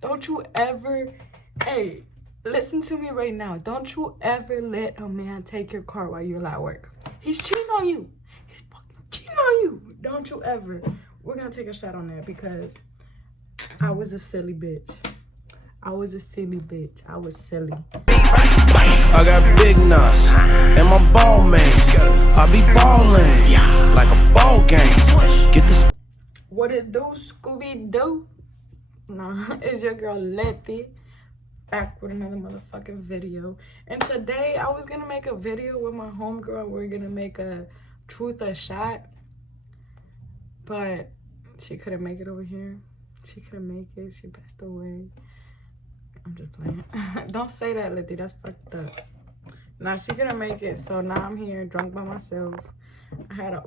Don't you ever, hey, listen to me right now. Don't you ever let a man take your car while you're at work. He's cheating on you. He's fucking cheating on you. Don't you ever. We're gonna take a shot on that because I was a silly bitch. I was a silly bitch. I was silly. I got big nuts and my ball mates. I be ballin' like a ball game. Get this. What it do, Scooby-Doo? Nah, it's your girl Letty back with another motherfucking video. And today I was gonna make a video with my homegirl. We're gonna make a truth or shot, but she couldn't make it over here. She couldn't make it. She passed away. I'm just playing. Don't say that, Letty. That's fucked up. Nah, she couldn't make it, so now I'm here drunk by myself. I had a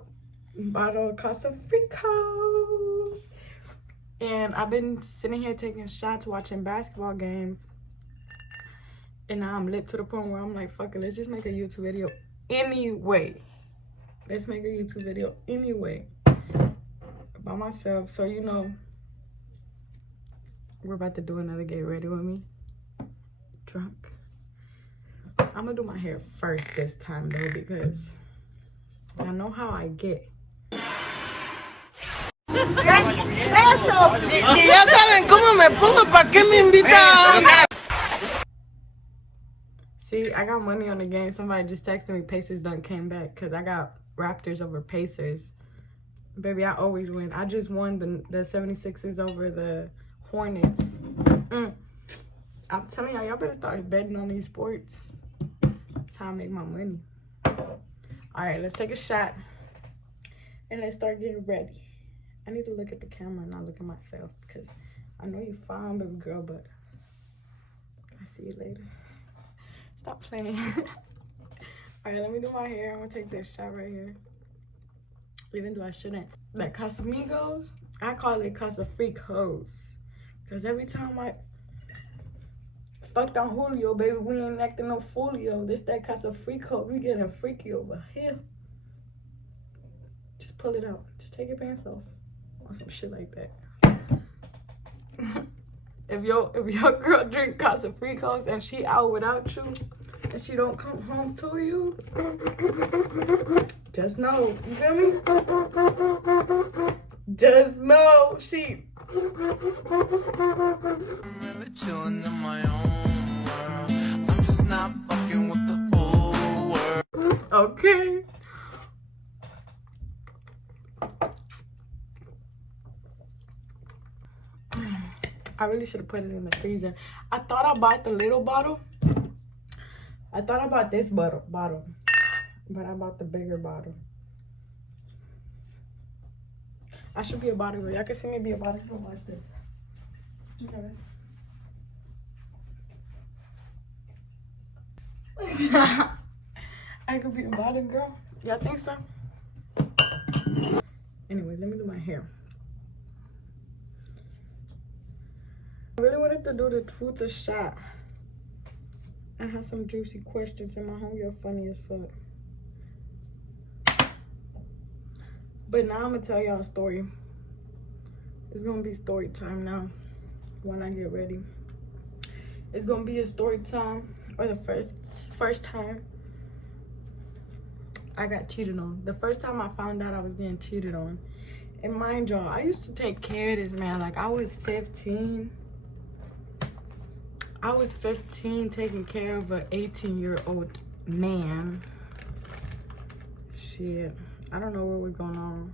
bottle of Casa Fricos. And I've been sitting here taking shots, watching basketball games. And now I'm lit to the point where I'm like, fuck it, let's just make a YouTube video anyway. Let's make a YouTube video anyway. By myself. So, you know, we're about to do another Get Ready With Me. Drunk. I'm gonna do my hair first this time, though, because I know how I get. Si ya saben cómo me pongo, ¿para qué me invitan? See, I got money on the game. Somebody just texted me Pacers done came back because I got Raptors over Pacers. Baby, I always win. I just won the 76ers over the Hornets. I'm telling y'all better start betting on these sports. That's how I make my money. All right, let's take a shot. And let's start getting ready. I need to look at the camera and not look at myself because I know you're fine, baby girl, but I'll see you later. Stop playing. All right, let me do my hair. I'm gonna take this shot right here. Even though I shouldn't. That Casamigos, I call it Casa Fricos. Because every time I fucked on Julio, baby, we ain't acting no folio. This that Casa Frico. We getting freaky over here. Just pull it out. Just take your pants off. Or some shit like that. If your girl drink Casa Fricos and she out without you and she don't come home to you, just know, you feel me? Just know she Chilling in my own world. I'm just not fucking with the whole world. okay. I really should have put it in the freezer. I thought I bought the little bottle. I thought I bought this bottle, but I bought the bigger bottle. I should be a bottle girl. Y'all can see me be a bottle girl. Watch this. Okay. I could be a bottle girl. Y'all think so? Anyway, let me do my hair. I really wanted to do the truth or shot. I had some juicy questions and my homegirl funny as fuck. But now I'm gonna tell y'all a story. It's gonna be story time now when I get ready. It's gonna be a story time, or the first time I got cheated on. The first time I found out I was getting cheated on. And mind y'all, I used to take care of this man. Like I was 15. I was 15 taking care of an 18-year-old man. Shit. I don't know what was going on.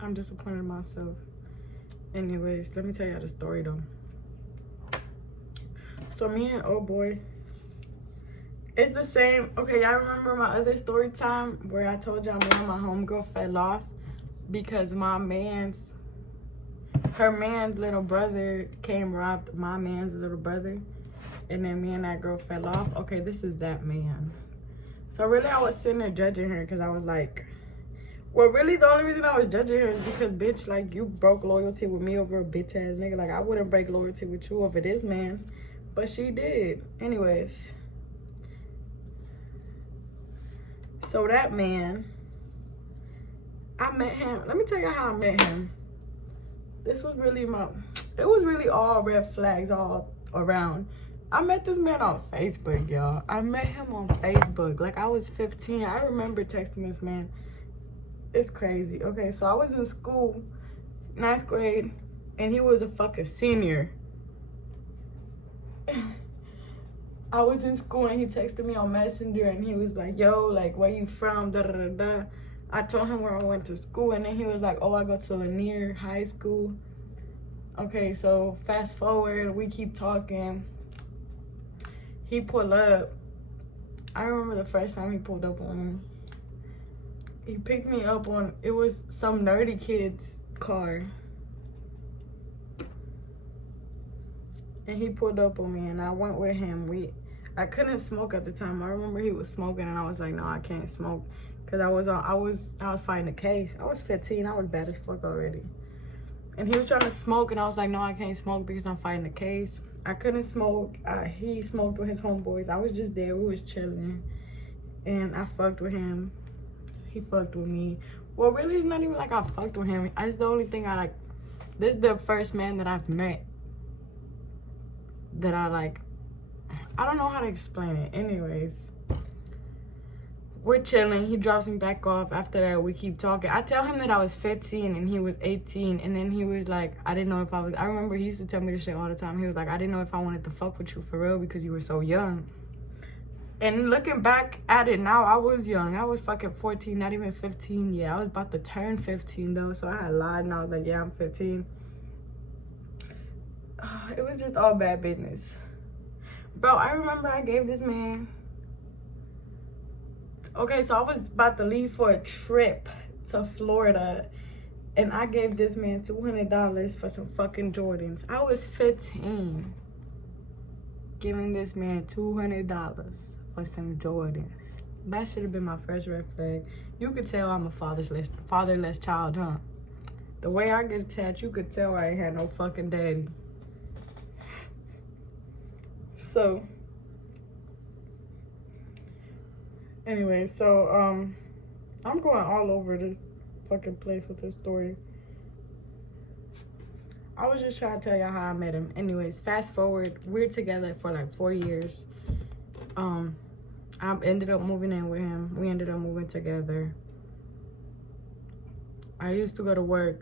I'm disappointed in myself. Anyways, let me tell y'all the story though. So me and old boy, it's the same. Okay, y'all remember my other story time where I told y'all me and my homegirl fell off because her man's little brother came robbed my man's little brother, and then me and that girl fell off. Okay, this is that man. So really I was sitting there judging her because I was like, well, really the only reason I was judging her is because, bitch, like, you broke loyalty with me over a bitch ass nigga. Like, I wouldn't break loyalty with you over this man, but she did. Anyways, so that man I met him. Let me tell you how I met him. This was really it was really all red flags all around. I met this man on Facebook, y'all. I met him on Facebook. Like, I was 15. I remember texting this man. It's crazy. Okay, so I was in school, 9th grade, and he was a fucking senior. I was in school and he texted me on Messenger and he was like, yo, like, where you from? Da da da da. I told him where I went to school and then he was like, oh, I go to Lanier High School. Okay, so fast forward, we keep talking. He pulled up. I remember the first time he pulled up on me. He picked me up on, it was some nerdy kid's car. And he pulled up on me and I went with him. I couldn't smoke at the time. I remember he was smoking and I was like, no, I can't smoke. Cause I was fighting a case. I was 15, I was bad as fuck already. And he was trying to smoke and I was like, no, I can't smoke because I'm fighting a case. I couldn't smoke. He smoked with his homeboys. I was just there, we was chilling. And I fucked with him. He fucked with me. Well, really, it's not even like I fucked with him. It's the only thing I like. This is the first man that I've met that I like. I don't know how to explain it. Anyways, we're chilling. He drops me back off. After that, we keep talking. I tell him that I was 15 and he was 18. And then he was like, I didn't know if I was. I remember he used to tell me this shit all the time. He was like, I didn't know if I wanted to fuck with you for real because you were so young. And looking back at it now, I was young. I was fucking 14, not even 15. Yeah, I was about to turn 15 though. So I had lied and I was like, yeah, I'm 15. It was just all bad business. Bro, I remember I gave this man... Okay, so I was about to leave for a trip to Florida. And I gave this man $200 for some fucking Jordans. I was 15. Giving this man $200 for some Jordans. That should have been my first red flag. You could tell I'm a fatherless child, huh? The way I get attached, you could tell I ain't had no fucking daddy. So, anyway, so, I'm going all over this fucking place with this story. I was just trying to tell y'all how I met him. Anyways, fast forward, we're together for like 4 years. I ended up moving in with him. We ended up moving together. I used to go to work.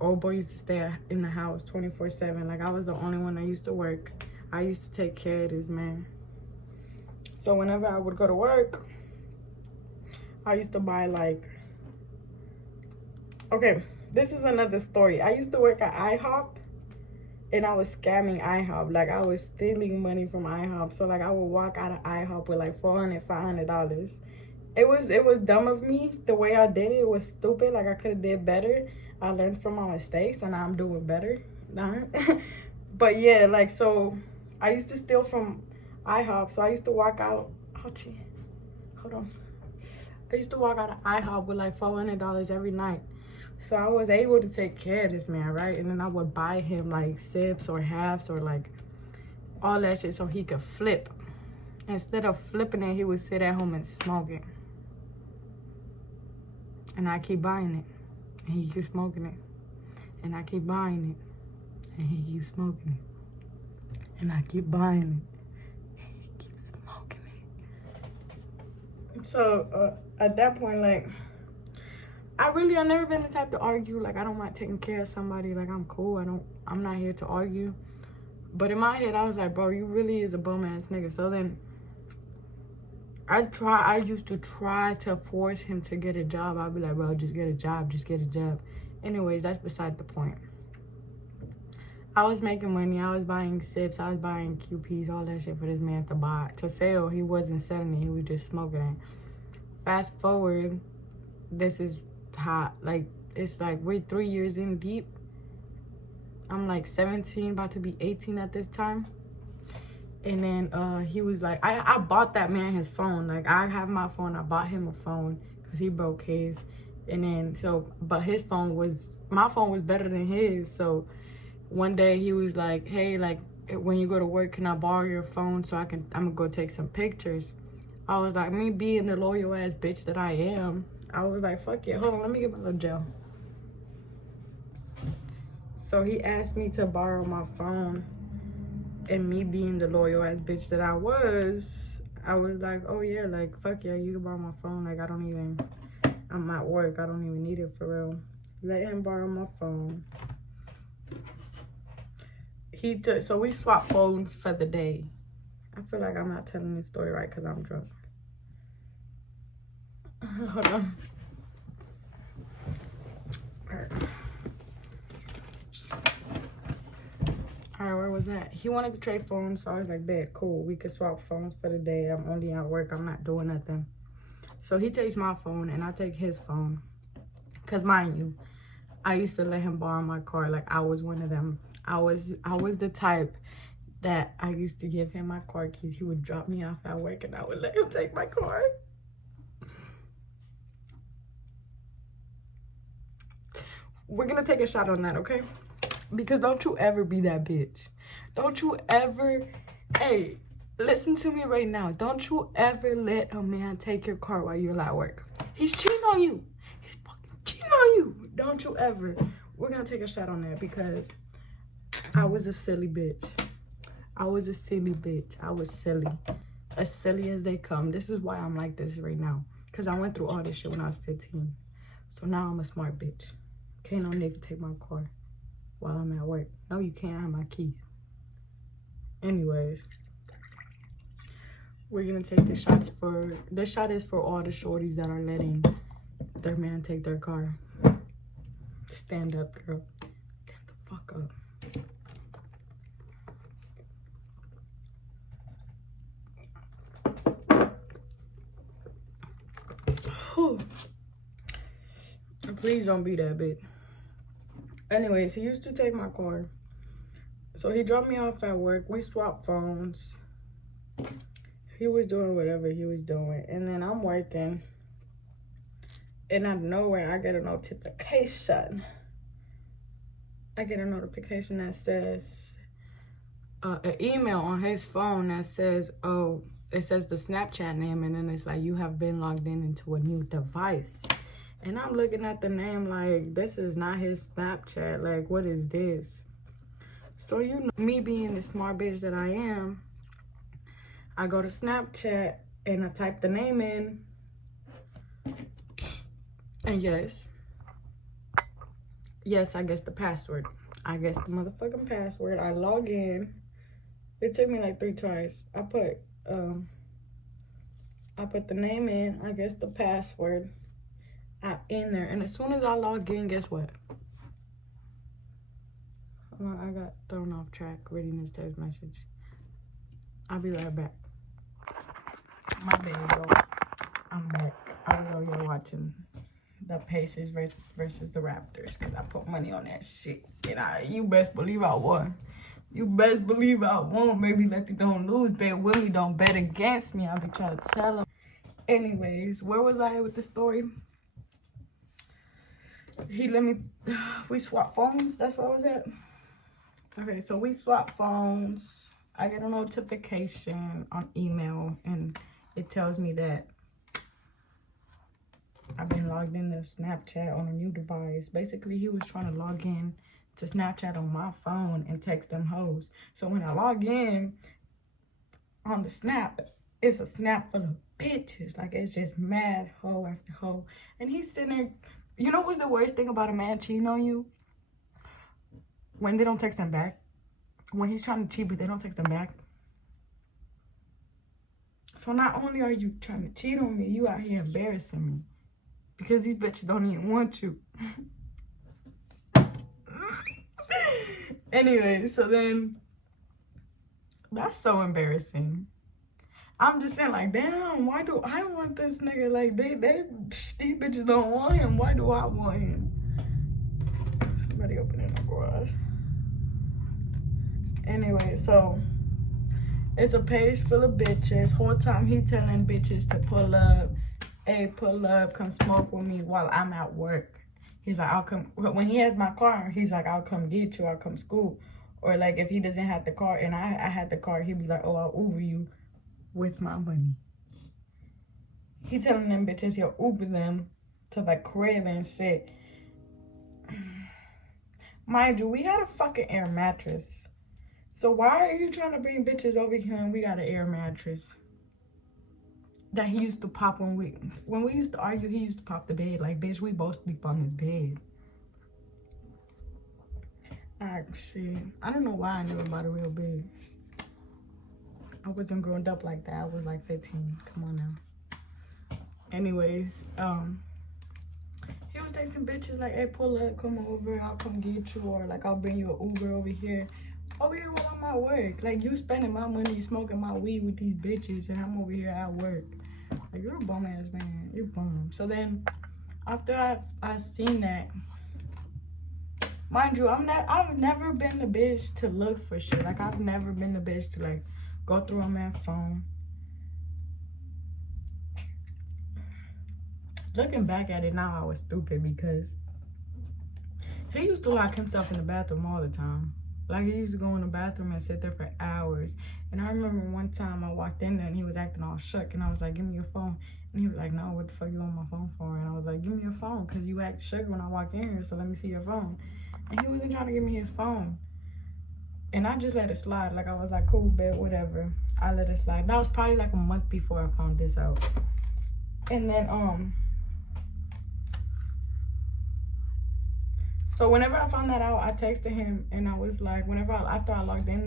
Old boy used to stay in the house 24/7. Like, I was the only one that used to work. I used to take care of this man. So whenever I would go to work, I used to buy like... Okay, this is another story. I used to work at IHOP and I was scamming IHOP. Like, I was stealing money from IHOP. So like, I would walk out of IHOP with like $400, $500. It was dumb of me. The way I did it was stupid. Like, I could have did better. I learned from my mistakes and now I'm doing better. But yeah, like, so I used to steal from IHOP. So I used to walk out. Hold on. I used to walk out of IHOP with like $400 every night. So I was able to take care of this man, right? And then I would buy him like sips or halves or like all that shit so he could flip. Instead of flipping it, he would sit at home and smoke it. And I keep buying it. And he keeps smoking it. And I keep buying it. And he keeps smoking it. And I keep buying it. And he keeps smoking it. So at that point, like, I've never been the type to argue. Like, I don't mind taking care of somebody. Like, I'm cool. I'm not here to argue. But in my head, I was like, bro, you really is a bum ass nigga. So then I used to try to force him to get a job. I'd be like, bro, just get a job, just get a job. Anyways, that's beside the point. I was making money. I was buying sips. I was buying QPs, all that shit for this man to buy. To sell, he wasn't selling it. He was just smoking it. Fast forward, this is hot. Like, it's like we're 3 years in deep. I'm like 17, about to be 18 at this time. And then he was like, I bought that man his phone. Like, I have my phone. I bought him a phone because he broke his. And then, but his phone my phone was better than his. So one day he was like, hey, like, when you go to work, can I borrow your phone so I'm gonna go take some pictures? I was like, me being the loyal ass bitch that I am, I was like, fuck it. Hold on, let me get my little gel. So he asked me to borrow my phone. And me being the loyal ass bitch that I was like, oh yeah, like, fuck yeah, you can borrow my phone. Like, I'm at work. I don't even need it for real. Let him borrow my phone. So we swapped phones for the day. I feel like I'm not telling this story right because I'm drunk. Hold on. Alright, where was that? He wanted to trade phones, so I was like, bet, cool. We could swap phones for the day. I'm only at work. I'm not doing nothing. So he takes my phone and I take his phone. Because mind you, I used to let him borrow my car. Like, I was one of them. I was the type that I used to give him my car keys. He would drop me off at work and I would let him take my car. We're gonna take a shot on that, okay? Because don't you ever be that bitch. Don't you ever, hey, listen to me right now. Don't you ever let a man take your car while you're at work. He's cheating on you. He's fucking cheating on you. Don't you ever. We're gonna take a shot on that because I was a silly bitch. I was a silly bitch. I was silly. As silly as they come. This is why I'm like this right now. Because I went through all this shit when I was 15. So now I'm a smart bitch. Can't no nigga take my car while I'm at work. No, you can't have my keys. Anyways. We're gonna take the shots for... This shot is for all the shorties that are letting their man take their car. Stand up, girl. Stand the fuck up. Whew. Please don't be that bitch. Anyways, he used to take my car. So he dropped me off at work. We swapped phones. He was doing whatever he was doing. And then I'm working. And out of nowhere, I get a notification. I get a notification that says, an email on his phone that says, oh, it says the Snapchat name. And then it's like, you have been logged into a new device. And I'm looking at the name like, this is not his Snapchat. Like, what is this? So, you know, me being the smart bitch that I am, I go to Snapchat and I type the name in. And yes, I guess the password. I guess the motherfucking password. I log in. It took me like 3 tries. I put the name in. I guess the password. I'm in there. And as soon as I log in, guess what? I got thrown off track reading this text message. I'll be right back. My bad, y'all. I'm back. I was over here watching the Pacers versus the Raptors because I put money on that shit. And you best believe I won. You best believe I won. Maybe let they don't lose. Bet with me, don't bet against me. I'll be trying to tell them. Anyways, where was I with the story? We swapped phones. That's where I was at. Okay, so we swapped phones. I get a notification on email and it tells me that I've been logged into Snapchat on a new device. Basically, he was trying to log in to Snapchat on my phone and text them hoes. So when I log in on the snap, it's a snap full of bitches. Like, it's just mad hoe after hoe. And he's sitting there. You know what's the worst thing about a man cheating on you? When they don't text him back. When he's trying to cheat, but they don't text him back. So not only are you trying to cheat on me, you out here embarrassing me. Because these bitches don't even want you. Anyway, so then, that's so embarrassing. I'm just saying, like, damn, why do I want this nigga? Like, these bitches don't want him. Why do I want him? Somebody open in my garage. Anyway, so it's a page full of bitches. Whole time he telling bitches to pull up. Hey, pull up, come smoke with me while I'm at work. He's like, I'll come. When he has my car, he's like, I'll come get you. I'll come school. Or like, if he doesn't have the car and I had the car, he'd be like, oh, I'll Uber you with my money. He telling them bitches he'll Uber them to the crib and shit. Mind you, we had a fucking air mattress. So why are you trying to bring bitches over here and we got an air mattress? That he used to pop when we used to argue, he used to pop the bed. Like, bitch, we both sleep on this bed. Shit. I don't know why I never bought a real bed. I wasn't growing up like that. I was like 15. Come on now. Anyways, he was texting bitches like, hey, pull up, come over, I'll come get you, or like I'll bring you an Uber over here while I'm at work. Like, you spending my money smoking my weed with these bitches and I'm over here at work. Like, you're a bum ass man. You're bum. So then after I seen that, mind you, I've never been the bitch to look for shit. Like, I've never been the bitch to like go through a man's phone. Looking back at it now, I was stupid because he used to lock himself in the bathroom all the time. Like, he used to go in the bathroom and sit there for hours. And I remember one time I walked in there and he was acting all shook. And I was like, give me your phone. And he was like, no, what the fuck you on my phone for? And I was like, give me your phone because you act shook when I walk in here, so let me see your phone. And he wasn't trying to give me his phone. And I just let it slide. Like, I was like, cool, bet, whatever. I let it slide. That was probably like a month before I found this out. And then, so whenever I found that out, I texted him and I was like, after I logged in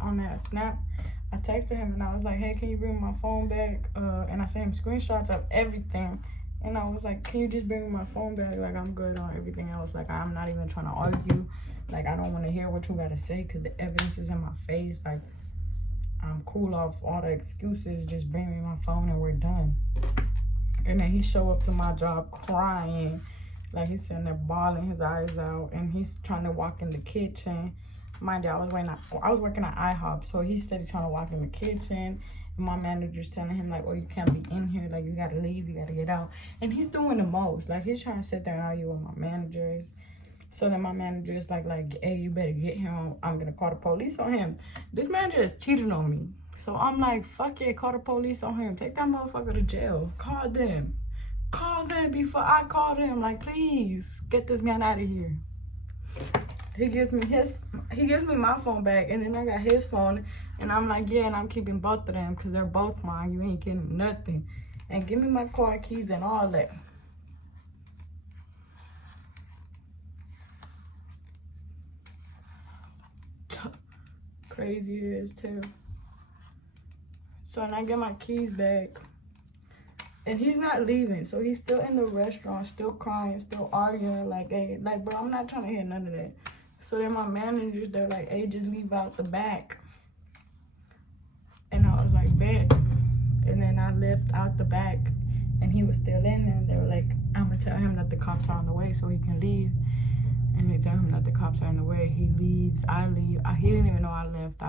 on that snap, I texted him and I was like, hey, can you bring my phone back? And I sent him screenshots of everything. And I was like, can you just bring my phone back? Like, I'm good on everything else. Like, I'm not even trying to argue. Like, I don't want to hear what you got to say because the evidence is in my face. Like, I'm cool off all the excuses. Just bring me my phone and we're done. And then he showed up to my job crying. Like, he's sitting there bawling his eyes out. And he's trying to walk in the kitchen. Mind you, I was working at IHOP. So he's steady trying to walk in the kitchen. And my manager's telling him, like, oh, you can't be in here. Like, you got to leave. You got to get out. And he's doing the most. Like, he's trying to sit there and argue with my managers. So then my manager is like, hey, you better get him. I'm going to call the police on him. This manager has cheated on me. So I'm like, fuck it, call the police on him. Take that motherfucker to jail. Call them. Call them before I call them. Like, please, get this man out of here. He gives me my phone back, and then I got his phone. And I'm like, yeah, and I'm keeping both of them because they're both mine. You ain't getting nothing. And give me my car keys and all that. Crazy it is too. So when I get my keys back, and he's not leaving, so he's still in the restaurant, still crying, still arguing, like, hey, like, bro, I'm not trying to hear none of that. So then my managers, they're like, hey, just leave out the back. And I was like, bet. And then I left out the back, and he was still in there. They were like, I'm gonna tell him that the cops are on the way so he can leave. And they tell him that the cops are on the way. He leaves, I leave. He didn't even know I left.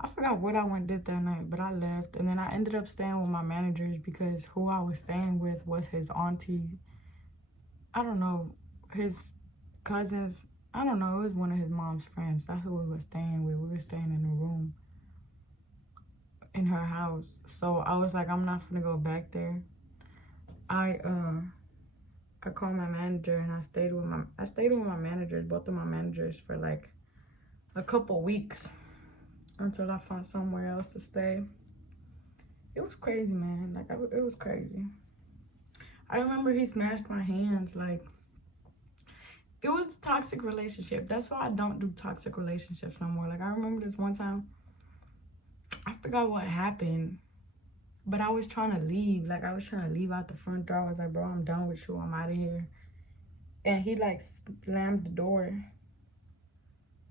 I forgot what I went and did that night, but I left. And then I ended up staying with my managers because who I was staying with was his auntie. I don't know, his cousins. I don't know, it was one of his mom's friends. That's who we were staying with. We were staying in a room in her house. So I was like, I'm not gonna go back there. I called my manager and I stayed with my managers, both of my managers, for like a couple weeks until I found somewhere else to stay. It was crazy, man. Like, it was crazy. I remember he smashed my hands. Like, it was a toxic relationship. That's why I don't do toxic relationships no more. Like, I remember this one time, I forgot what happened, but I was trying to leave. Like, I was trying to leave out the front door. I was like, bro, I'm done with you. I'm out of here. And he, like, slammed the door.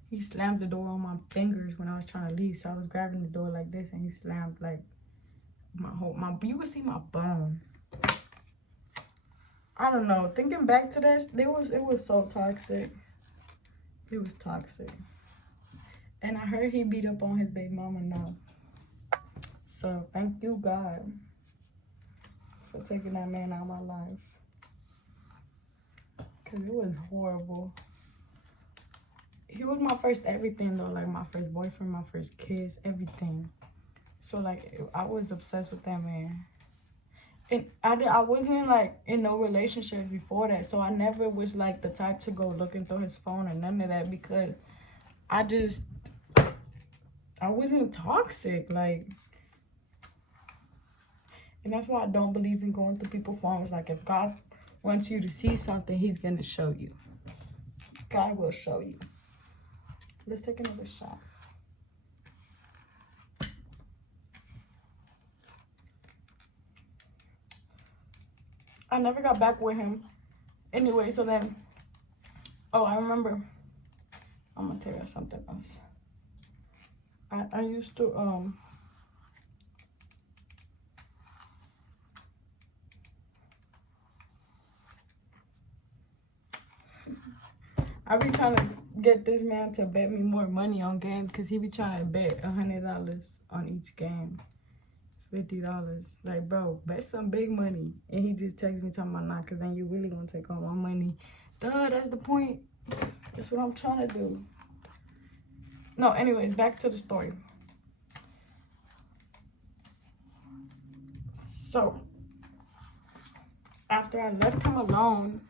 He slammed the door on my fingers when I was trying to leave. So I was grabbing the door like this, and he slammed, like, you could see my bone. I don't know. Thinking back to this, it was so toxic. It was toxic. And I heard he beat up on his baby mama now. So thank you, God, for taking that man out of my life. Because it was horrible. He was my first everything, though. Like, my first boyfriend, my first kiss, everything. So, like, I was obsessed with that man. And I wasn't like in no relationship before that, so I never was like the type to go looking through his phone or none of that, because I wasn't toxic, like. And that's why I don't believe in going through people's phones. Like, if God wants you to see something, he's gonna show you. God will show you. Let's take another shot. I never got back with him. Anyway, so then, oh, I remember. I'm gonna tell you something else. I used to, I be trying to get this man to bet me more money on games, because he be trying to bet $100 on each game. $50. Like, bro, bet some big money. And he just texts me talking about, nah, because then you really gonna take all my money. Duh, that's the point. That's what I'm trying to do. No, anyways, back to the story. So, after I left him alone,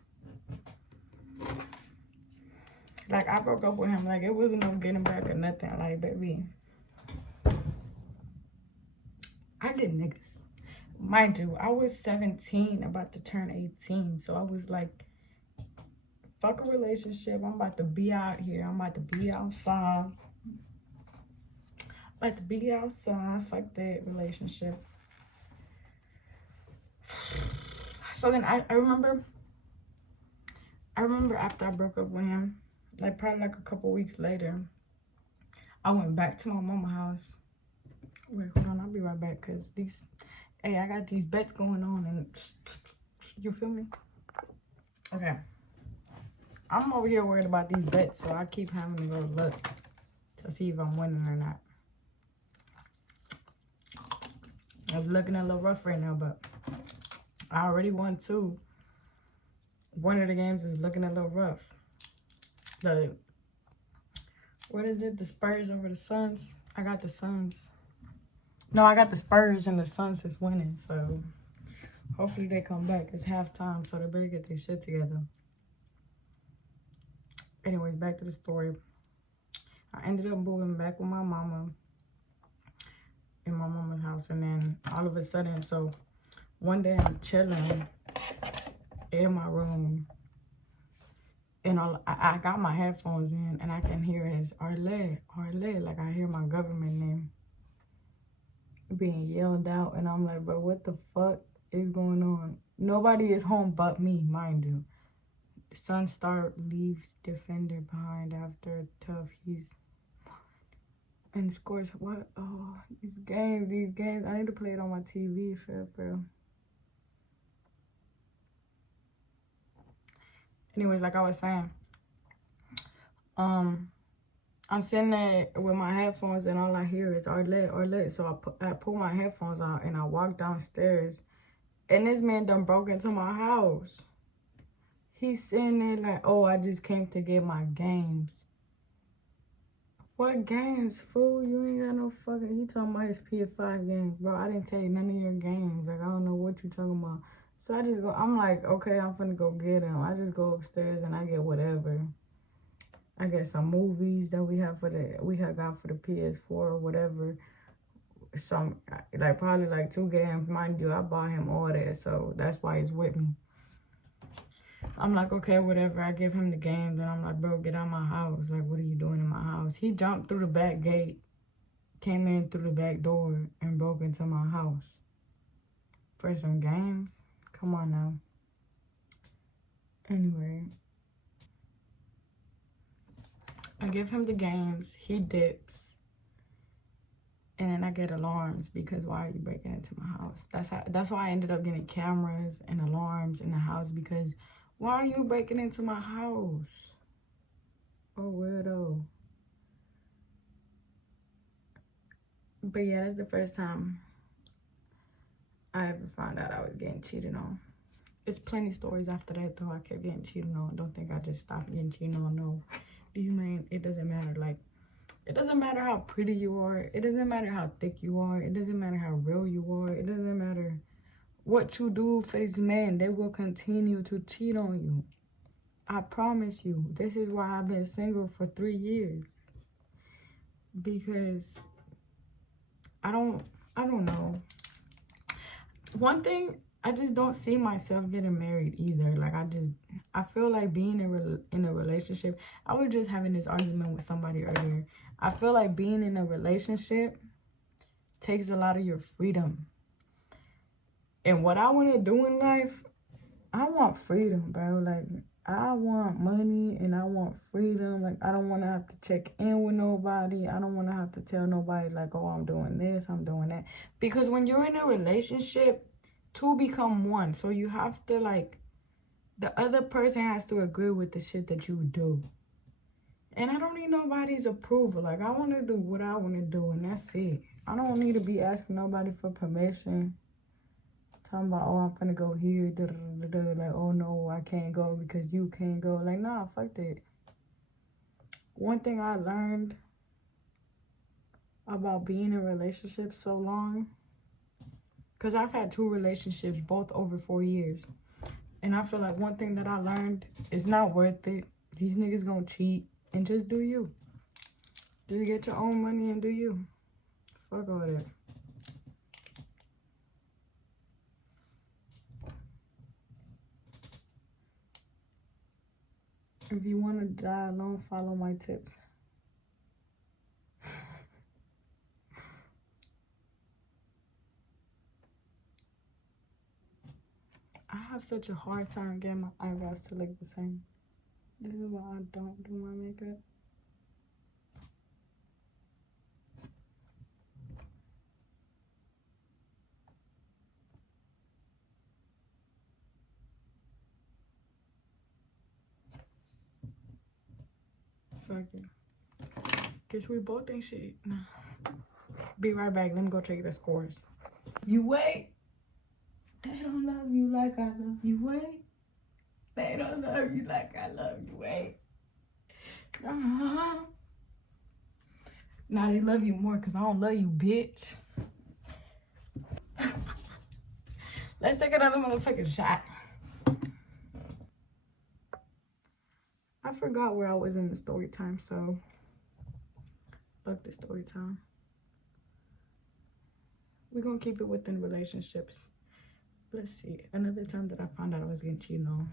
like, I broke up with him. Like, it wasn't no getting back or nothing. Like, baby, I get niggas. Mind you, I was 17, about to turn 18. So I was like, fuck a relationship. I'm about to be out here. I'm about to be outside. Fuck that relationship. So then I remember after I broke up with him, like probably like a couple weeks later, I went back to my mama's house. Wait, hold on, I'll be right back, because I got these bets going on, and you feel me? Okay. I'm over here worried about these bets, so I keep having to go look to see if I'm winning or not. It's looking a little rough right now, but I already won 2. One of the games is looking a little rough. What is it? The Spurs over the Suns? I got the Suns. No, I got the Spurs, and the Suns is winning, so hopefully they come back. It's halftime, so they better get their shit together. Anyways, back to the story. I ended up moving back with my mama in my mama's house, and then all of a sudden, so one day I'm chilling in my room, and I got my headphones in, and I can hear his Arle, like I hear my government name being yelled out, and I'm like, bro, what the fuck is going on? Nobody is home but me, mind you. Sunstar leaves defender behind after tough. He's and scores what? Oh, these games. I need to play it on my TV, bro. Anyways, like I was saying, I'm sitting there with my headphones, and all I hear is Arlet. So I pull my headphones out, and I walk downstairs, and this man done broke into my house. He's sitting there like, oh, I just came to get my games. What games, fool? You ain't got no fucking... He talking about his PS5 games. Bro, I didn't take none of your games. Like, I don't know what you talking about. So I just go... I'm like, okay, I'm finna go get him. I just go upstairs and I get whatever. I get some movies that we have got for the PS4 or whatever. Some, like, probably like 2 games. Mind you, I bought him all that. So that's why he's with me. I'm like, okay, whatever. I give him the games, and I'm like, bro, get out of my house. Like, what are you doing in my house? He jumped through the back gate, came in through the back door, and broke into my house. For some games? Come on now. Anyway. I give him the games. He dips. And then I get alarms, because why are you breaking into my house? That's why I ended up getting cameras and alarms in the house, because... Why are you breaking into my house? Oh, weirdo. But yeah, that's the first time I ever found out I was getting cheated on. It's plenty of stories after that, though. I kept getting cheated on. Don't think I just stopped getting cheated on. No. These men, it doesn't matter. Like, it doesn't matter how pretty you are. It doesn't matter how thick you are. It doesn't matter how real you are. It doesn't matter what you do for these men, they will continue to cheat on you. I promise you. This is why I've been single for 3 years. Because I don't know. One thing, I just don't see myself getting married either. Like, I feel like being in a relationship. I was just having this argument with somebody earlier. I feel like being in a relationship takes a lot of your freedom. And what I want to do in life, I want freedom, bro. Like, I want money and I want freedom. Like, I don't want to have to check in with nobody. I don't want to have to tell nobody, like, oh, I'm doing this, I'm doing that. Because when you're in a relationship, two become one. So you have to, like, the other person has to agree with the shit that you do. And I don't need nobody's approval. Like, I want to do what I want to do, and that's it. I don't need to be asking nobody for permission. Talking about, oh, I'm finna go here, like, oh no, I can't go because you can't go. Like, nah, fuck that. One thing I learned about being in relationships so long, because I've had 2 relationships, both over 4 years. And I feel like one thing that I learned is not worth it. These niggas gonna cheat, and just do you. Just get your own money and do you. Fuck all that. If you want to die alone, follow my tips. I have such a hard time getting my eyebrows to look the same. This is why I don't do my makeup. Fuck it. Guess we both ain't shit. Be right back. Let me go check the scores. You wait. They don't love you like I love you. Wait. They don't love you like I love you. Wait. Now they love you more because I don't love you, bitch. Let's take another motherfucking shot. I forgot where I was in the story time, so fuck the story time. We're gonna keep it within relationships. Let's see. Another time that I found out I was getting cheated on.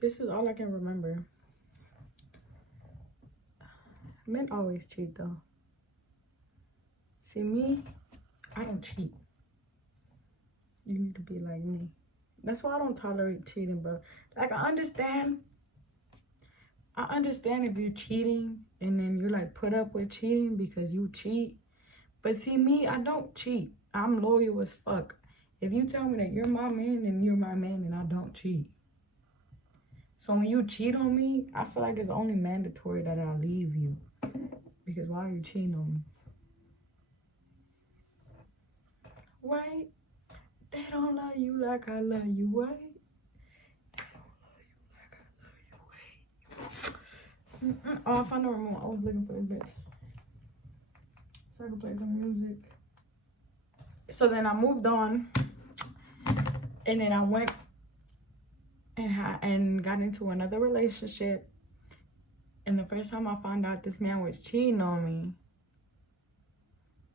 This is all I can remember. Men always cheat though. See, me, I don't cheat. You need to be like me. That's why I don't tolerate cheating, bro. Like, I understand if you're cheating and then you're like put up with cheating because you cheat. But see, me, I don't cheat. I'm loyal as fuck. If you tell me that you're my man, then you're my man, and I don't cheat. So when you cheat on me, I feel like it's only mandatory that I leave you. Because why are you cheating on me? Wait. They don't love you like I love you. Wait. They don't love you like I love you. Wait. Oh, I found the remote. I was looking for this bitch. So I could play some music. So then I moved on. And then I went and got into another relationship. And the first time I found out this man was cheating on me,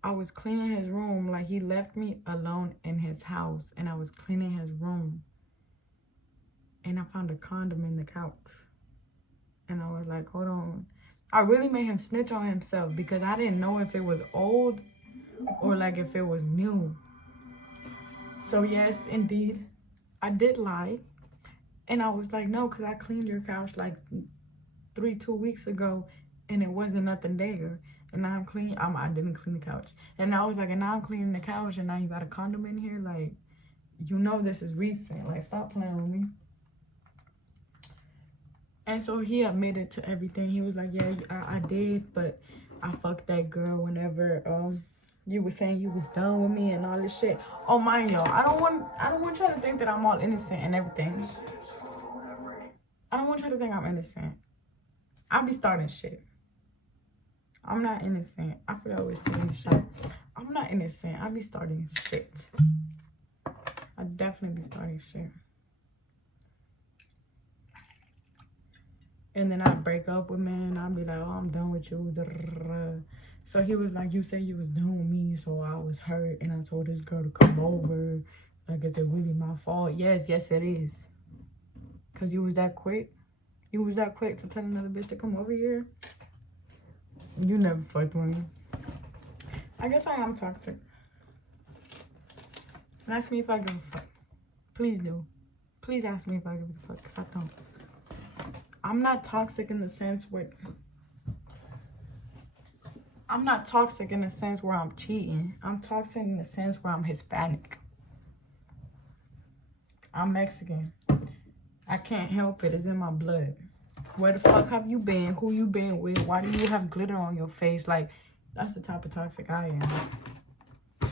I was cleaning his room. Like, he left me alone in his house, and I was cleaning his room. And I found a condom in the couch. And I was like, hold on. I really made him snitch on himself because I didn't know if it was old or like if it was new. So yes, indeed, I did lie. And I was like, no, because I cleaned your couch like 2 weeks ago and it wasn't nothing there. And now I'm clean. I didn't clean the couch. And I was like, and now I'm cleaning the couch and now you got a condom in here? Like, you know this is recent. Like, stop playing with me. And so he admitted to everything. He was like, yeah, I did, but I fucked that girl whenever you were saying you was done with me and all this shit. Oh, mind y'all, I don't want y'all to think that I'm all innocent and everything. I don't want y'all to think I'm innocent. I be starting shit. I'm not innocent. I forgot which team shot. I'm not innocent. I be starting shit. I definitely be starting shit. And then I break up with man. I'll be like, oh, I'm done with you. So he was like, you said you was done with me, so I was hurt, and I told this girl to come over. Like, is it really my fault? Yes, it is. Cause you was that quick. You was that quick to tell another bitch to come over here. You never fucked with me. I guess I am toxic. Ask me if I give a fuck. Please do. Please ask me if I give a fuck, cause I don't. I'm not toxic in the sense where I'm cheating. I'm toxic in the sense where I'm Hispanic. I'm Mexican. I can't help it. It's in my blood. Where the fuck have you been? Who you been with? Why do you have glitter on your face? Like, that's the type of toxic I am.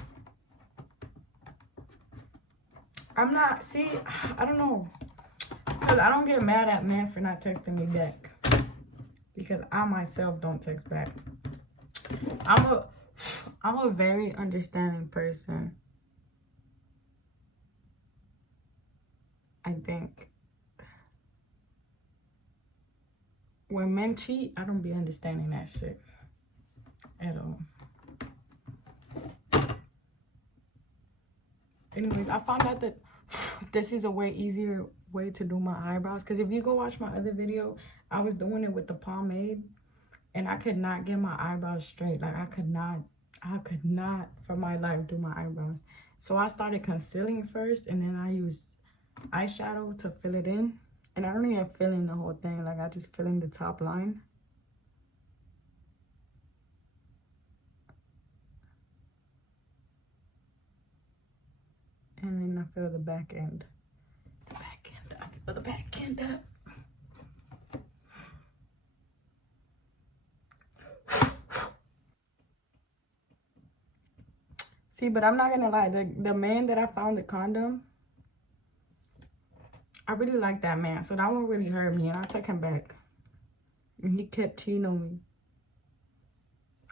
I'm not, see, I don't know. Because I don't get mad at men for not texting me back. Because I myself don't text back. I'm a very understanding person. I think. When men cheat, I don't be understanding that shit at all. Anyways, I found out that this is a way easier way to do my eyebrows. Because if you go watch my other video, I was doing it with the pomade. And I could not get my eyebrows straight. Like, I could not for my life do my eyebrows. So I started concealing first. And then I used eyeshadow to fill it in. And I don't even fill in the whole thing. Like, I just fill in the top line. And then I fill the back end. I fill the back end up. See, but I'm not gonna lie. The man that I found the condom, I really like that man. So that one really hurt me. And I took him back. And he kept cheating on me.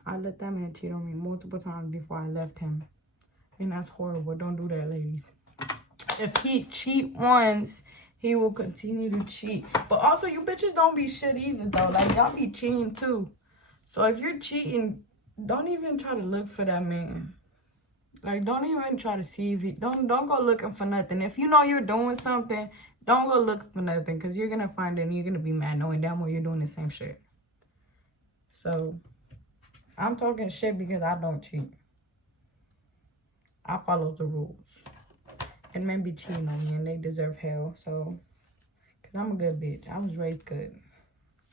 I let that man cheat on me multiple times before I left him. And that's horrible. Don't do that, ladies. If he cheat once, he will continue to cheat. But also, you bitches don't be shit either, though. Like, y'all be cheating, too. So if you're cheating, don't even try to look for that man. Like, don't even try to see if he... Don't go looking for nothing. If you know you're doing something, don't go look for nothing. Because you're going to find it and you're going to be mad knowing damn well you're doing the same shit. So, I'm talking shit because I don't cheat. I follow the rules. And men be cheating on me and they deserve hell. So, because I'm a good bitch. I was raised good.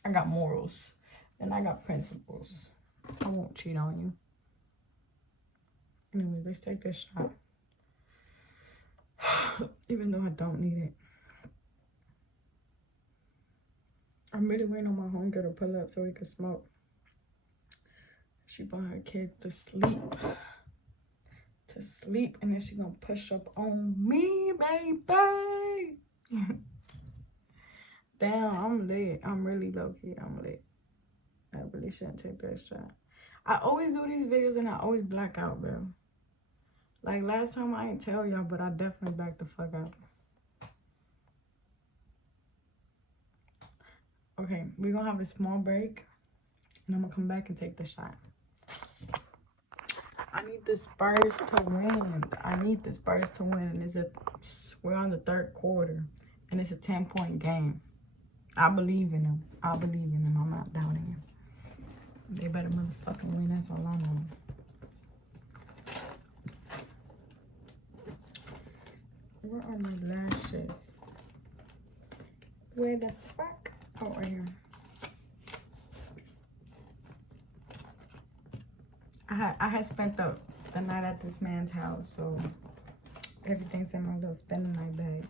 I got morals. And I got principles. I won't cheat on you. Anyway, let's take this shot. Even though I don't need it. I'm really waiting on my homegirl to pull up so we can smoke. She brought her kids to sleep. And then she gonna push up on me, baby. Damn, I'm lit. I'm really low-key. I'm lit. I really shouldn't take that shot. I always do these videos and I always black out, bro. Like, last time I ain't tell y'all, but I definitely blacked the fuck out. Okay, we're gonna have a small break. And I'm gonna come back and take the shot. I need the Spurs to win. And we're on the third quarter. And it's a 10-point game. I believe in them. I'm not doubting them. They better motherfucking win. That's all I know. Where are my lashes? Where the fuck? Oh, right here. I had spent the night at this man's house, so everything's in my little spending night bag.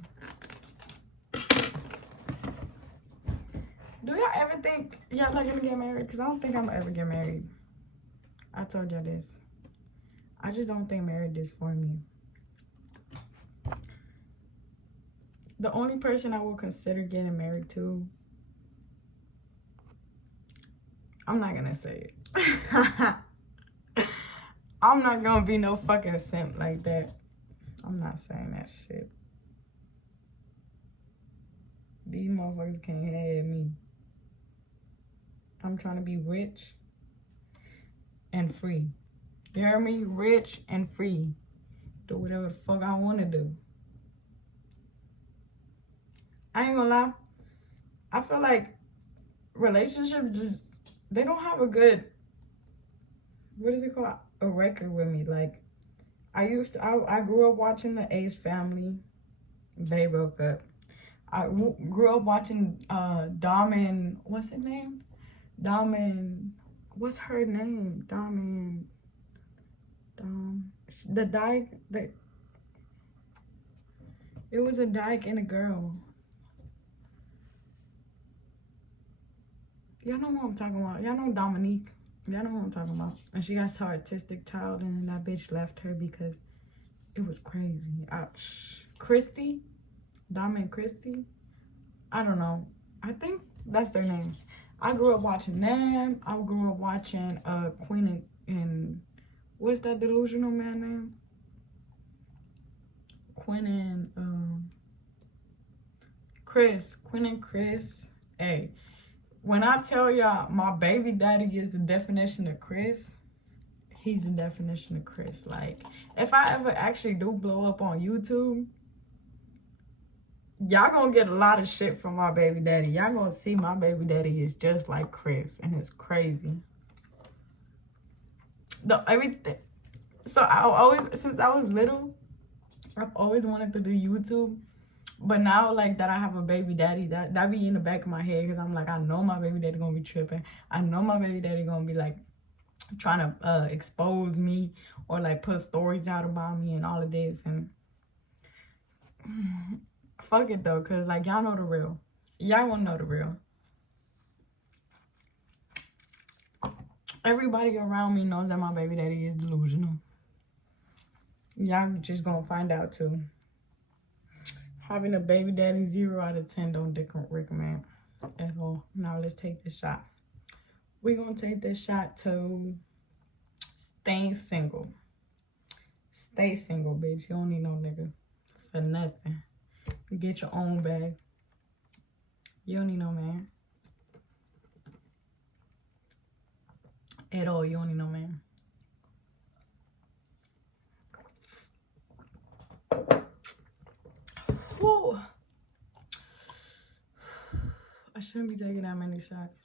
Do y'all ever think y'all not gonna get married? Because I don't think I'm gonna ever get married. I told y'all this. I just don't think marriage is for me. The only person I will consider getting married to, I'm not gonna say it. I'm not gonna be no fucking simp like that. I'm not saying that shit. These motherfuckers can't have me. I'm trying to be rich and free. You hear me? Rich and free. Do whatever the fuck I want to do. I ain't gonna lie. I feel like relationships just, they don't have a good, what is it called? A record with me. Like, I grew up watching the Ace Family. They broke up. I grew up watching Dom and, what's her name? Dom and, what's her name? Dom. The dyke, it was a dyke and a girl. Y'all know what I'm talking about. Y'all know Dominique. Y'all know what I'm talking about. And she got her autistic child, and then that bitch left her because it was crazy. Christy? Dom and Christy? I don't know. I think that's their names. I grew up watching them. I grew up watching Queen and what's that delusional man name? Quinn and Chris. Quinn and Chris. Hey, when I tell y'all my baby daddy is the definition of Chris, he's the definition of Chris. Like, if I ever actually do blow up on YouTube, y'all gonna get a lot of shit from my baby daddy. Y'all gonna see my baby daddy is just like Chris, and it's crazy. Everything. So I always, since I was little, I've always wanted to do YouTube. But now, like, that I have a baby daddy, that be in the back of my head, because I'm like, I know my baby daddy gonna be tripping. I know my baby daddy gonna be like trying to expose me or like put stories out about me and all of this. And fuck it though, because like, y'all know the real. Y'all wanna know the real. Everybody around me knows that my baby daddy is delusional. Y'all just gonna find out too. Having a baby daddy, 0 out of 10 don't recommend at all. Now let's take this shot. We're gonna take this shot to staying single. Stay single, bitch. You don't need no nigga for nothing. You get your own bag. You don't need no man. At all, you don't need no man. Whew. I shouldn't be taking that many shots.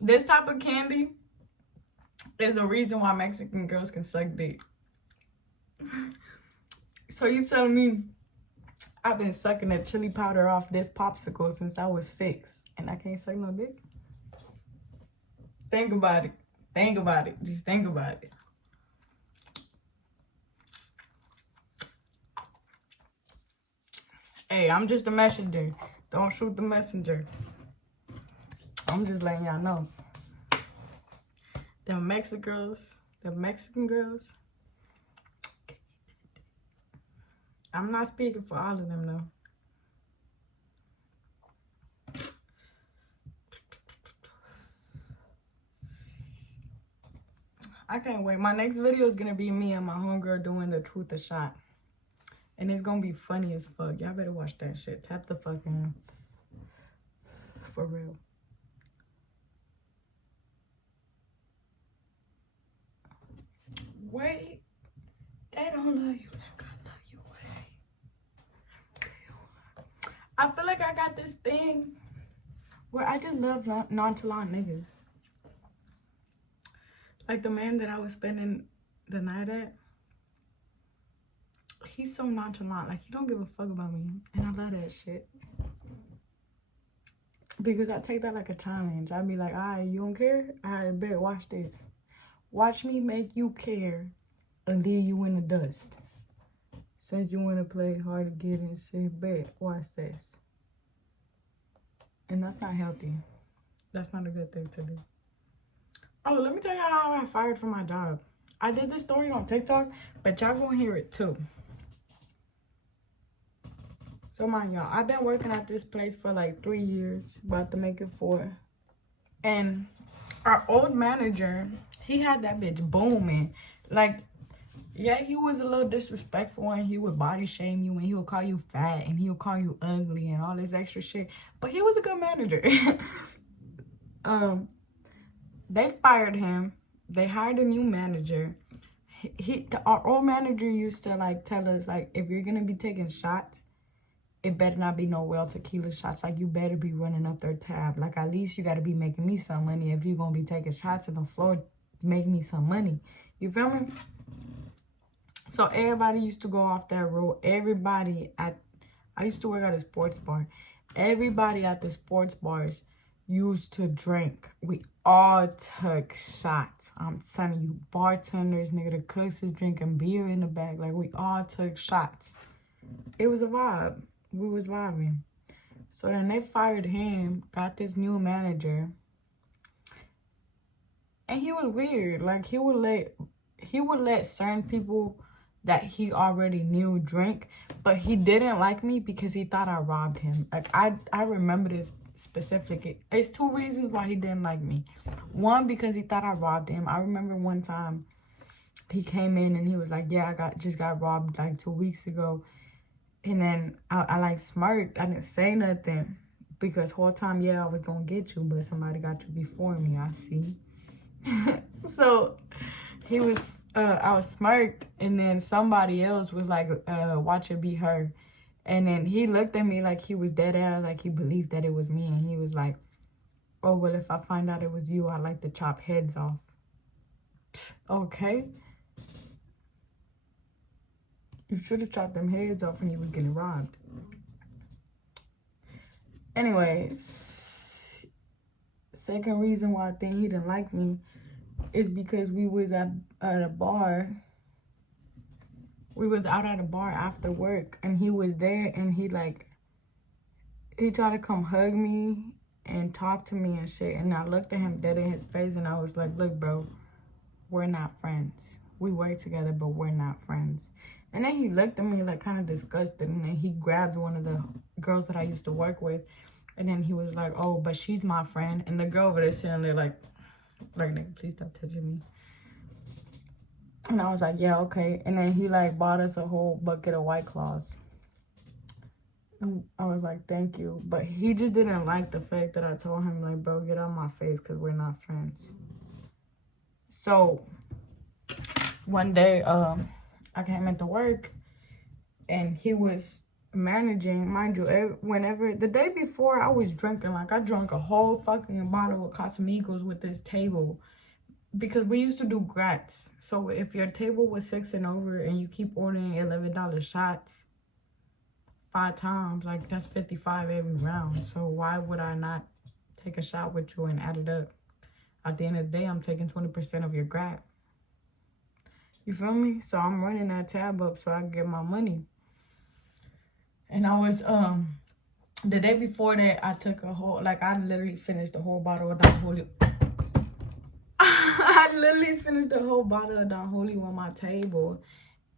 This type of candy is the reason why Mexican girls can suck dick. So you telling me I've been sucking the chili powder off this popsicle since I was 6 and I can't suck no dick? Think about it. Think about it. Just think about it. Hey, I'm just a messenger. Don't shoot the messenger. I'm just letting y'all know. The Mexican girls. I'm not speaking for all of them though. I can't wait. My next video is gonna be me and my homegirl doing the truth or shot. And it's gonna be funny as fuck. Y'all better watch that shit. Tap the fucking, for real. Wait, they don't love you like I love you. Wait. I feel like I got this thing where I just love nonchalant niggas. Like the man that I was spending the night at, he's so nonchalant. Like, he don't give a fuck about me. And I love that shit. Because I take that like a challenge. I'd be like, all right, you don't care? All right, bet, watch this. Watch me make you care and leave you in the dust. Since you want to play hard to get and shit, bet, watch this. And that's not healthy. That's not a good thing to do. Oh, let me tell y'all how I got fired from my job. I did this story on TikTok, but y'all gonna hear it too. So mind y'all, I've been working at this place for like 3 years, about to make it 4. And our old manager, he had that bitch booming. Like, yeah, he was a little disrespectful and he would body shame you and he would call you fat and he would call you ugly and all this extra shit. But he was a good manager. They fired him. They hired a new manager. Our old manager used to like tell us like, if you're gonna be taking shots, it better not be no well tequila shots. Like, you better be running up their tab. Like, at least you got to be making me some money. If you're going to be taking shots on the floor, make me some money. You feel me? So everybody used to go off that road. I used to work at a sports bar. Everybody at the sports bars used to drink. We all took shots. I'm telling you, bartenders, nigga, the cooks is drinking beer in the bag. Like, we all took shots. It was a vibe. We was vibing. So then they fired him, got this new manager. And he was weird. Like, he would let certain people that he already knew drink, but he didn't like me because he thought I robbed him. Like, I remember this specifically. It's 2 reasons why he didn't like me. One, because he thought I robbed him. I remember one time he came in and he was like, yeah, I just got robbed like 2 weeks ago. And then I like smirked. I didn't say nothing because whole time, yeah, I was gonna get you, but somebody got you before me, I see. So he was, I was smirked, and then somebody else was like, watch it be her. And then he looked at me like he was dead ass, like he believed that it was me. And he was like, oh, well, if I find out it was you, I'd like to chop heads off. Okay. You should have chopped them heads off when you was getting robbed. Anyways, second reason why I think he didn't like me is because we was at a bar. We was out at a bar after work, and he was there, and he tried to come hug me and talk to me and shit. And I looked at him dead in his face, and I was like, look, bro, we're not friends. We work together, but we're not friends. And then he looked at me like kind of disgusted, and then he grabbed one of the girls that I used to work with, and then he was like, oh, but she's my friend. And the girl over there sitting there like, nigga, please stop touching me. And I was like, yeah, okay. And then he like bought us a whole bucket of White Claws. And I was like, thank you. But he just didn't like the fact that I told him, like, bro, get out of my face because we're not friends. So one day, I came into work and he was managing, mind you, the day before I was drinking, like I drank a whole fucking bottle of Casamigos with this table because we used to do grats. So if your table was 6 and over and you keep ordering $11 shots 5 times, like that's 55 every round. So why would I not take a shot with you and add it up? At the end of the day, I'm taking 20% of your grat. You feel me? So I'm running that tab up so I can get my money. And I was, the day before that, I took I literally finished the whole bottle of Don Julio. I literally finished the whole bottle of Don Julio on my table.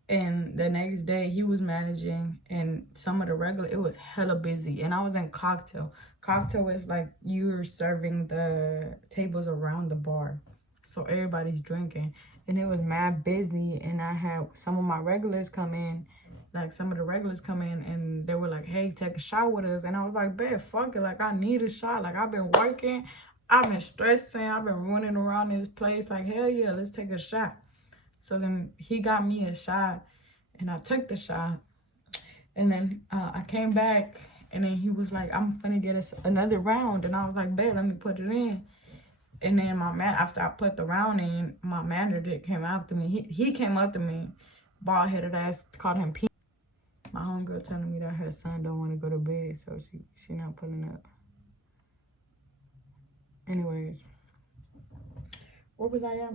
And the next day, he was managing, and some of the regular, it was hella busy. And I was in cocktail. Cocktail is like you're serving the tables around the bar. So everybody's drinking. And it was mad busy, and I had some of my regulars come in, and they were like, hey, take a shot with us. And I was like, bet, fuck it, like, I need a shot. Like, I've been working, I've been stressing, I've been running around this place, like, hell yeah, let's take a shot. So then he got me a shot, and I took the shot, and then I came back, and then he was like, I'm finna get us another round, and I was like, bet, let me put it in. And then after I put the round in, my manager came after me. He came up to me, bald-headed ass, called him P. My homegirl telling me that her son don't want to go to bed, so she not pulling up. Anyways, where was I at?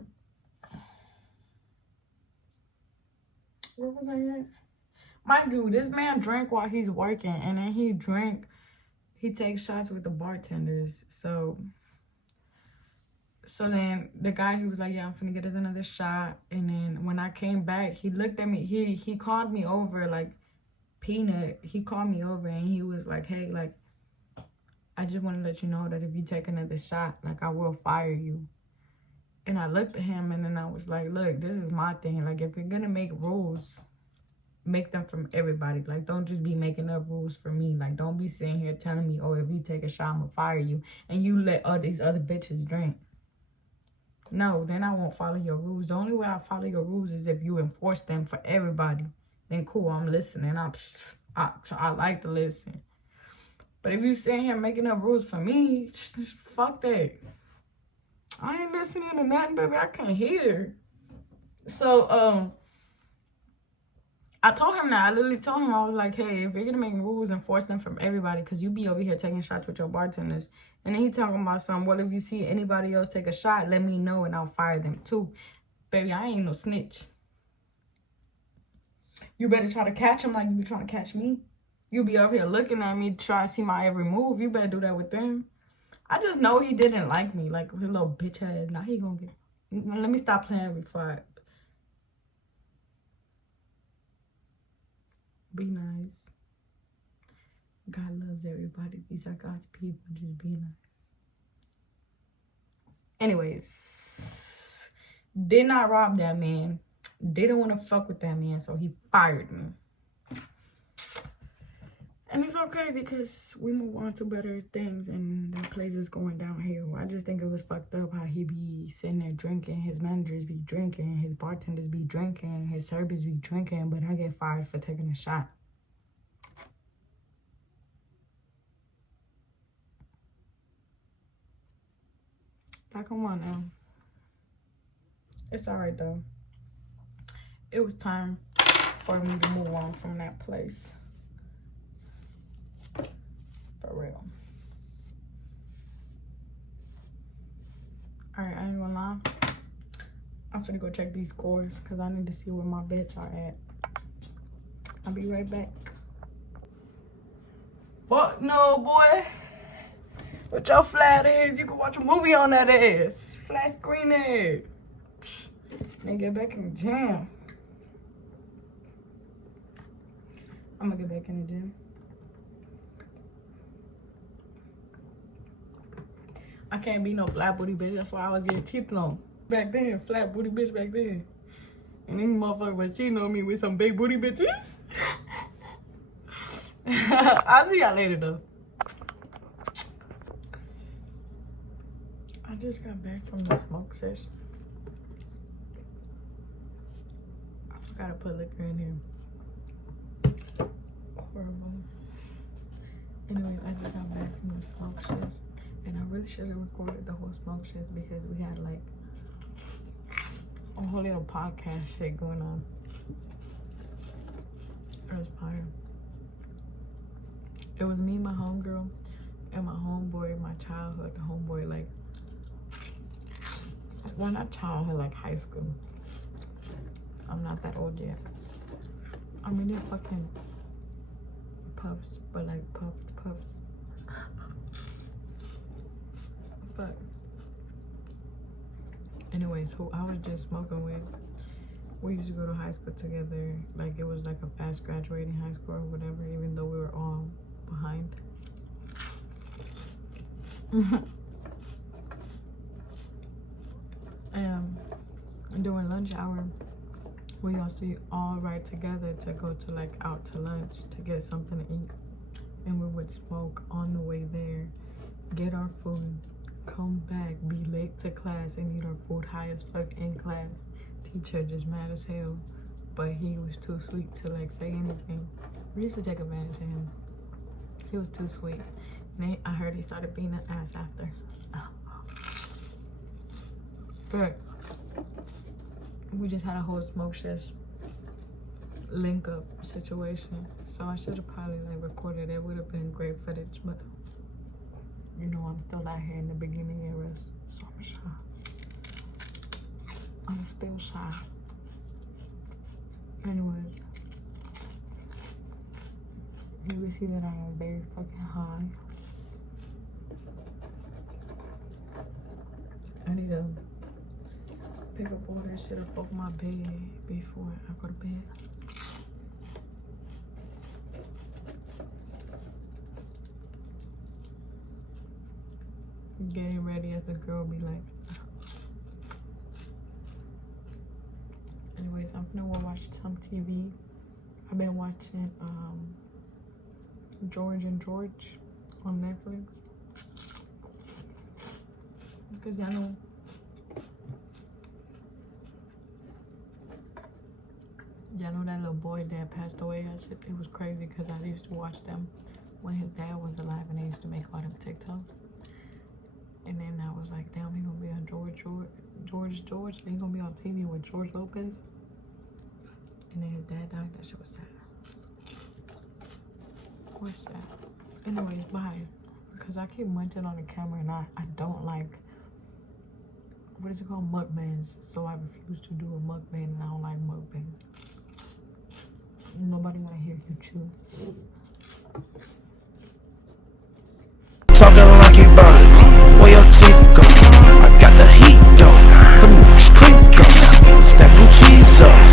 Mind you, this man drank while he's working, and then he takes shots with the bartenders, so So then the guy, he was like, yeah, I'm finna get us another shot. And then when I came back, he looked at me. He called me over, like, Peanut. He called me over and he was like, hey, like, I just want to let you know that if you take another shot, like, I will fire you. And I looked at him and then I was like, look, this is my thing. Like, if you're going to make rules, make them from everybody. Like, don't just be making up rules for me. Like, don't be sitting here telling me, oh, if you take a shot, I'm going to fire you. And you let all these other bitches drink. No, then I won't follow your rules. The only way I follow your rules is if you enforce them for everybody. Then cool, I'm listening. I like to listen. But if you sitting here making up rules for me, fuck that. I ain't listening to nothing, baby. I can't hear. So, I told him that. I literally told him, I was like, hey, if you're going to make rules, enforce them from everybody, because you be over here taking shots with your bartenders. And then he talking about something, well, if you see anybody else take a shot, let me know and I'll fire them too. Baby, I ain't no snitch. You better try to catch him like you be trying to catch me. You be over here looking at me, trying to see my every move. You better do that with them. I just know he didn't like me, like his little bitch ass. Now he gonna get... Let me stop playing before I... Be nice. God loves everybody. These are God's people. Just be nice. Anyways, did not rob that man. Didn't want to fuck with that man, so he fired me. And it's okay because we move on to better things and the place is going downhill. I just think it was fucked up how he be sitting there drinking, his managers be drinking, his bartenders be drinking, his servers be drinking, but I get fired for taking a shot. Like, come on now. It's alright though. It was time for me to move on from that place. For real. Alright, I ain't gonna lie. I'm finna go check these scores because I need to see where my bets are at. I'll be right back. Fuck no, boy. With your flat ass, you can watch a movie on that ass. Flat screen ass. Then get back in the gym. I'm gonna get back in the gym. I can't be no flat booty bitch. That's why I was getting cheated on. Back then, flat booty bitch back then. And these motherfuckers were cheating on me with some big booty bitches. I'll see y'all later though. I just got back from the smoke session. I forgot to put liquor in here. Horrible. Anyways, I just got back from the smoke session. And I really should have recorded the whole smoke session because we had like a whole little podcast shit going on. It was fire. It was me, my homegirl, and my homeboy, my childhood homeboy, like, well, not childhood, like high school. I'm not that old yet. I mean, they're fucking puffs, but like puffs. But anyways, who I was just smoking with, we used to go to high school together. Like, it was like a fast graduating high school or whatever, even though we were all behind. During lunch hour, we also all ride together to go to like out to lunch to get something to eat. And we would smoke on the way there, get our food, come back, be late to class, and eat our food high as fuck in class. Teacher just mad as hell, but he was too sweet to like say anything. We used to take advantage of him. He was too sweet. And I heard he started being an ass after. But we just had a whole smoke session, link up situation. So I should have probably like recorded it. Would have been great footage, but you know, I'm still out here in the beginning eras, so I'm shy. I'm still shy. Anyways, you can see that I am very fucking high. And need to pick up all that shit up off my bed before I go to bed. Getting ready as a girl be like. Anyways, I'm gonna watch some TV. I've been watching George and George on Netflix. Because y'all know that little boy that passed away. That shit, it was crazy because I used to watch them when his dad was alive and they used to make all them TikToks. And then I was like, damn, he gonna be on George. Then he gonna be on TV with George Lopez. And then his dad died. That shit was sad. What's sad? Anyways, bye. Because I keep munching on the camera and I don't like, what is it called? Mukbangs. So I refuse to do a mukbang and I don't like mukbangs. Nobody wanna hear you chew.